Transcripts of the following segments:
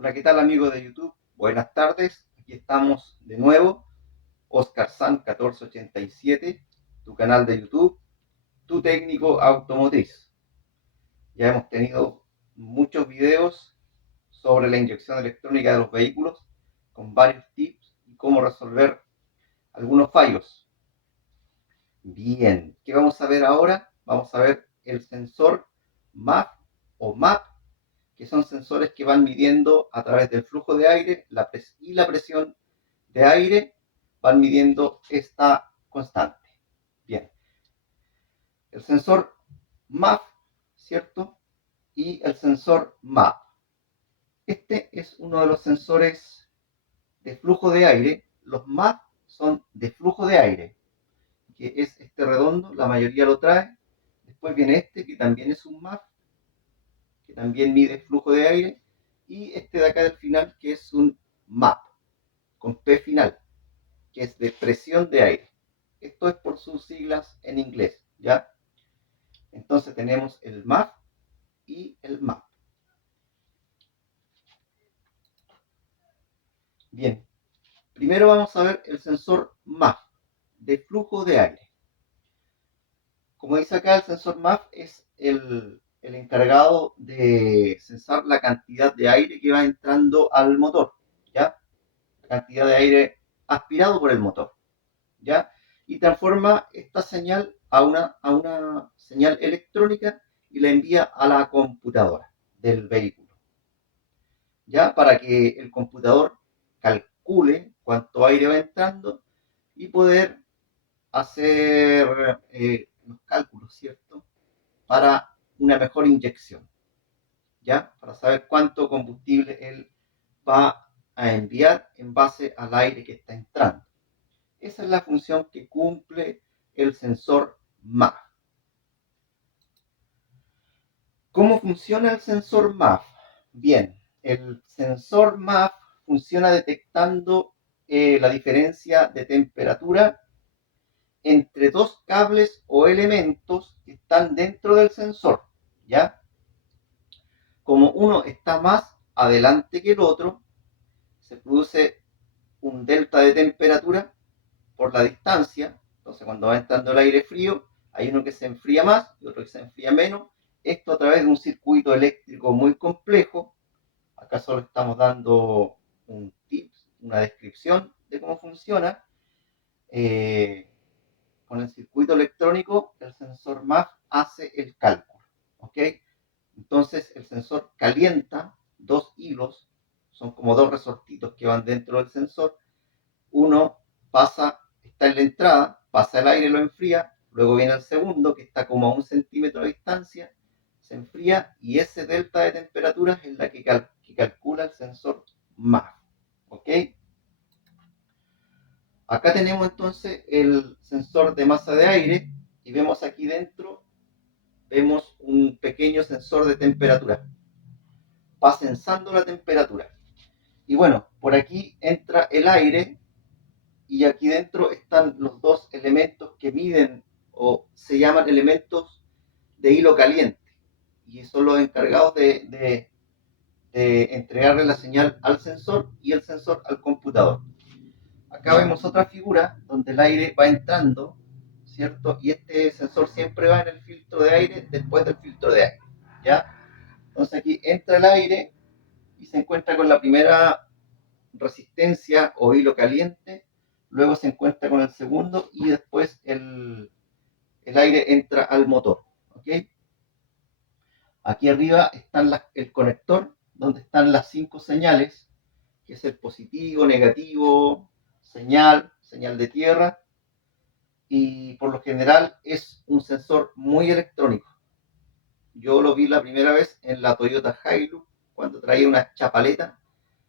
Hola, ¿qué tal amigos de YouTube? Buenas tardes, aquí estamos de nuevo, Oscar San 1487, tu canal de YouTube, tu técnico automotriz. Ya hemos tenido muchos videos sobre la inyección electrónica de los vehículos con varios tips y cómo resolver algunos fallos. Bien, ¿qué vamos a ver ahora? Vamos a ver el sensor MAP o MAP, que son sensores que van midiendo a través del flujo de aire y la presión de aire, van midiendo esta constante. Bien, el sensor MAF, ¿cierto? Y el sensor MAP. Este es uno de los sensores de flujo de aire. Los MAP son de flujo de aire, que es este redondo, la mayoría lo trae. Después viene este, que también es un MAP, que también mide flujo de aire. Y este de acá del final, que es un MAP, con P final, que es de presión de aire. Esto es por sus siglas en inglés, ¿ya? Entonces tenemos el MAP y el MAP. Bien, primero vamos a ver el sensor MAP de flujo de aire. Como dice acá, el sensor MAP es el encargado de censar la cantidad de aire que va entrando al motor, ¿ya? La cantidad de aire aspirado por el motor, ¿ya? Y transforma esta señal a una señal electrónica y la envía a la computadora del vehículo, ¿ya? Para que el computador calcule cuánto aire va entrando y poder hacer los cálculos, ¿cierto? Para una mejor inyección, ¿ya? Para saber cuánto combustible él va a enviar en base al aire que está entrando. Esa es la función que cumple el sensor MAF. ¿Cómo funciona el sensor MAF? Bien, el sensor MAF funciona detectando la diferencia de temperatura entre dos cables o elementos que están dentro del sensor, ¿ya? Como uno está más adelante que el otro, se produce un delta de temperatura por la distancia. Entonces, cuando va entrando el aire frío, hay uno que se enfría más y otro que se enfría menos. Esto a través de un circuito eléctrico muy complejo. Acá solo estamos dando un tip, una descripción de cómo funciona. Eh, con el circuito electrónico, el sensor MAF hace el cálculo. ¿Ok? Entonces, el sensor calienta dos hilos, son como dos resortitos que van dentro del sensor. Uno está en la entrada, pasa el aire, lo enfría, luego viene el segundo, que está como a 1 centímetro de distancia, se enfría y ese delta de temperaturas es la que calcula el sensor MAF. ¿Ok? Acá tenemos entonces el sensor de masa de aire y vemos aquí dentro, vemos un pequeño sensor de temperatura. Va sensando la temperatura. Y bueno, por aquí entra el aire y aquí dentro están los dos elementos que miden o se llaman elementos de hilo caliente y son los encargados de entregarle la señal al sensor y el sensor al computador. Acá vemos otra figura donde el aire va entrando, ¿cierto? Y este sensor siempre va en el filtro de aire después del filtro de aire, ¿ya? Entonces aquí entra el aire y se encuentra con la primera resistencia o hilo caliente, luego se encuentra con el segundo y después el aire entra al motor, ¿ok? Aquí arriba está el conector donde están las 5 señales, que es el positivo, negativo, señal de tierra, y por lo general es un sensor muy electrónico. Yo lo vi la primera vez en la Toyota Hilux cuando traía una chapaleta.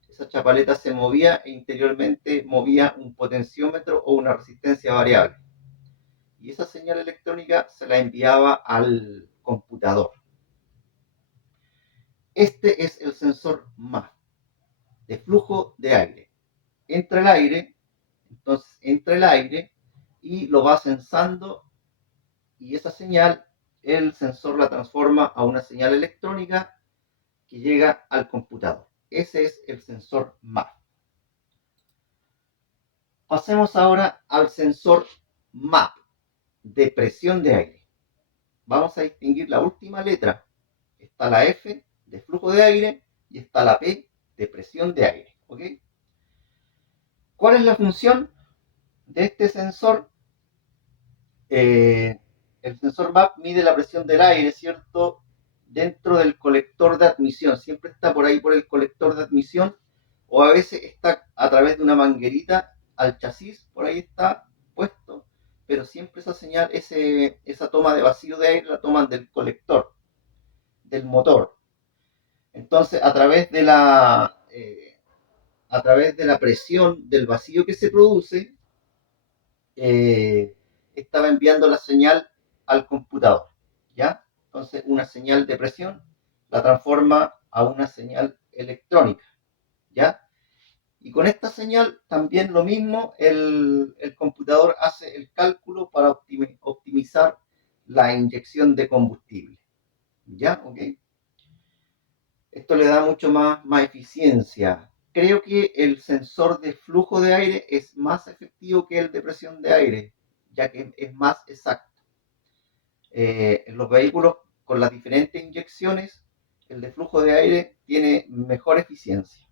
Esa chapaleta se movía e interiormente movía un potenciómetro o una resistencia variable. Y esa señal electrónica se la enviaba al computador. Este es el sensor MAF de flujo de aire. Entra el aire, entonces entra el aire y lo va sensando y esa señal el sensor la transforma a una señal electrónica que llega al computador. Ese es el sensor MAP. Pasemos ahora al sensor MAP de presión de aire. Vamos a distinguir la última letra. Está la F de flujo de aire y está la P de presión de aire. ¿Ok? ¿Cuál es la función de este sensor? El sensor MAP mide la presión del aire, ¿cierto? Dentro del colector de admisión. Siempre está por ahí por el colector de admisión o a veces está a través de una manguerita al chasis, por ahí está puesto, pero siempre esa señal, esa toma de vacío de aire la toman del colector, del motor. Entonces, a través de la presión del vacío que se produce, estaba enviando la señal al computador, ¿ya? Entonces, una señal de presión la transforma a una señal electrónica, ¿ya? Y con esta señal también lo mismo, el computador hace el cálculo para optimizar la inyección de combustible, ¿ya? ¿Ok? Esto le da mucho más eficiencia. Creo que el sensor de flujo de aire es más efectivo que el de presión de aire, ya que es más exacto. En los vehículos con las diferentes inyecciones, el de flujo de aire tiene mejor eficiencia.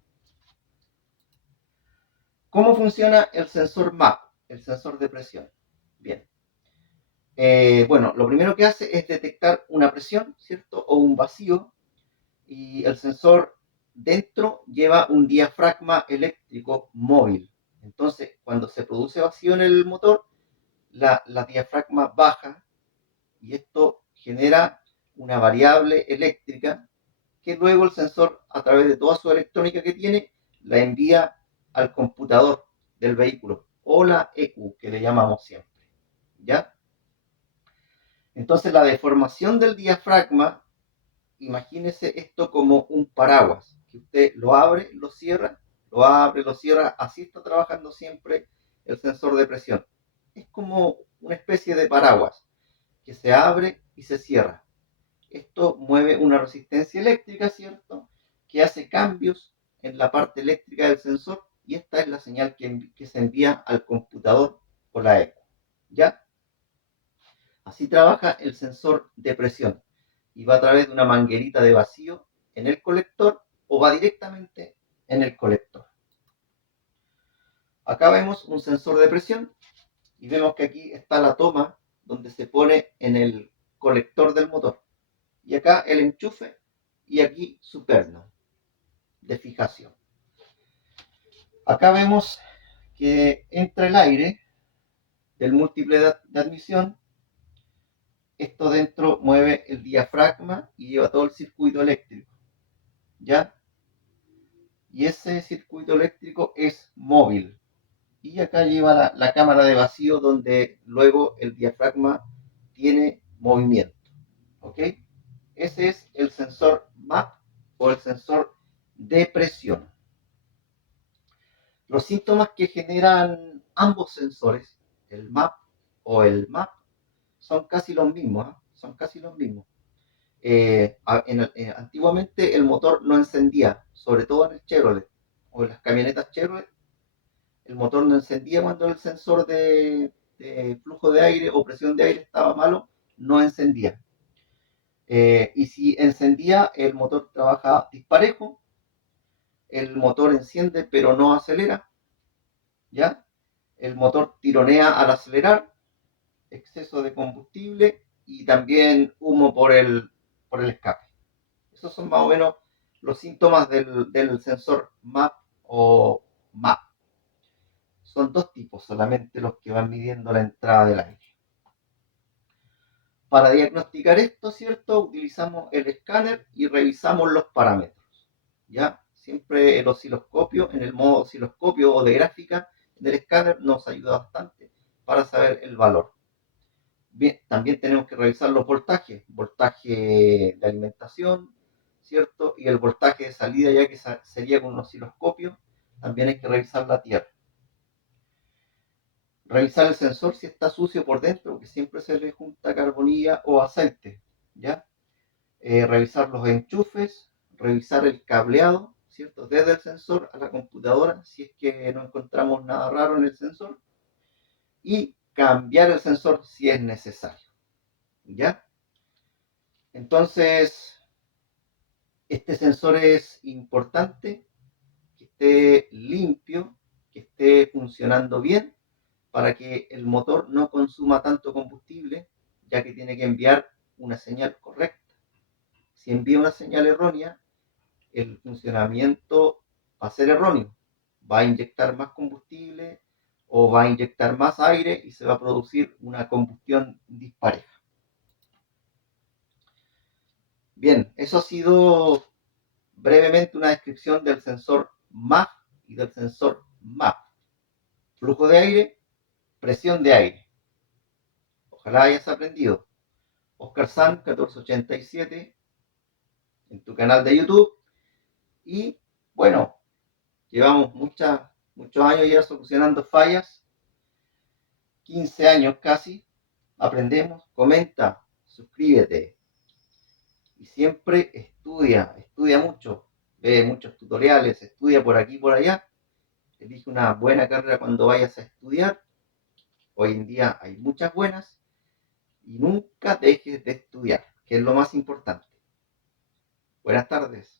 ¿Cómo funciona el sensor MAP, el sensor de presión? Bien. Bueno, lo primero que hace es detectar una presión, ¿cierto? O un vacío. Y el sensor dentro lleva un diafragma eléctrico móvil. Entonces, cuando se produce vacío en el motor, la diafragma baja y esto genera una variable eléctrica que luego el sensor, a través de toda su electrónica que tiene, la envía al computador del vehículo o la EQ que le llamamos siempre. ¿Ya? Entonces la deformación del diafragma, imagínese esto como un paraguas, que usted lo abre, lo cierra, lo abre, lo cierra, así está trabajando siempre el sensor de presión. Es como una especie de paraguas que se abre y se cierra. Esto mueve una resistencia eléctrica, ¿cierto? Que hace cambios en la parte eléctrica del sensor y esta es la señal que se envía al computador o la ECO. ¿Ya? Así trabaja el sensor de presión y va a través de una manguerita de vacío en el colector o va directamente en el colector. Acá vemos un sensor de presión y vemos que aquí está la toma donde se pone en el colector del motor. Y acá el enchufe y aquí su perno de fijación. Acá vemos que entra el aire del múltiple de admisión. Esto dentro mueve el diafragma y lleva todo el circuito eléctrico. ¿Ya? Y ese circuito eléctrico es móvil. Y acá lleva la cámara de vacío donde luego el diafragma tiene movimiento. ¿Ok? Ese es el sensor MAP o el sensor de presión. Los síntomas que generan ambos sensores, el MAP o el MAP, son casi los mismos. Son casi los mismos. Antiguamente el motor no encendía, sobre todo en el Chevrolet o en las camionetas Chevrolet, el motor no encendía cuando el sensor de flujo de aire o presión de aire estaba malo, no encendía. Y si encendía, el motor trabaja disparejo, el motor enciende pero no acelera, ¿ya? El motor tironea al acelerar, exceso de combustible y también humo por el escape. Esos son más o menos los síntomas del sensor MAP o MAP. Son dos tipos solamente los que van midiendo la entrada del aire. Para diagnosticar esto, ¿cierto? Utilizamos el escáner y revisamos los parámetros. ¿Ya? Siempre el osciloscopio, en el modo osciloscopio o de gráfica del escáner nos ayuda bastante para saber el valor. Bien, también tenemos que revisar los voltajes, voltaje de alimentación, ¿cierto? Y el voltaje de salida, ya que sería con un osciloscopio, también hay que revisar la tierra. Revisar el sensor si está sucio por dentro, porque siempre se le junta carbonilla o aceite, ¿ya? Revisar los enchufes, revisar el cableado, ¿cierto? Desde el sensor a la computadora, si es que no encontramos nada raro en el sensor, y cambiar el sensor si es necesario, ¿ya? Entonces, este sensor es importante que esté limpio, que esté funcionando bien, para que el motor no consuma tanto combustible, ya que tiene que enviar una señal correcta. Si envía una señal errónea, el funcionamiento va a ser erróneo. Va a inyectar más combustible o va a inyectar más aire y se va a producir una combustión dispareja. Bien, eso ha sido brevemente una descripción del sensor MAF y del sensor MAP. Flujo de aire, presión de aire. Ojalá hayas aprendido. Oscar San 1487 en tu canal de YouTube. Y bueno, llevamos muchos años ya solucionando fallas, 15 años casi. Aprendemos, comenta, suscríbete y siempre estudia mucho, ve muchos tutoriales, estudia por aquí y por allá. Elige una buena carrera cuando vayas a estudiar. Hoy en día hay muchas buenas y nunca dejes de estudiar, que es lo más importante. Buenas tardes.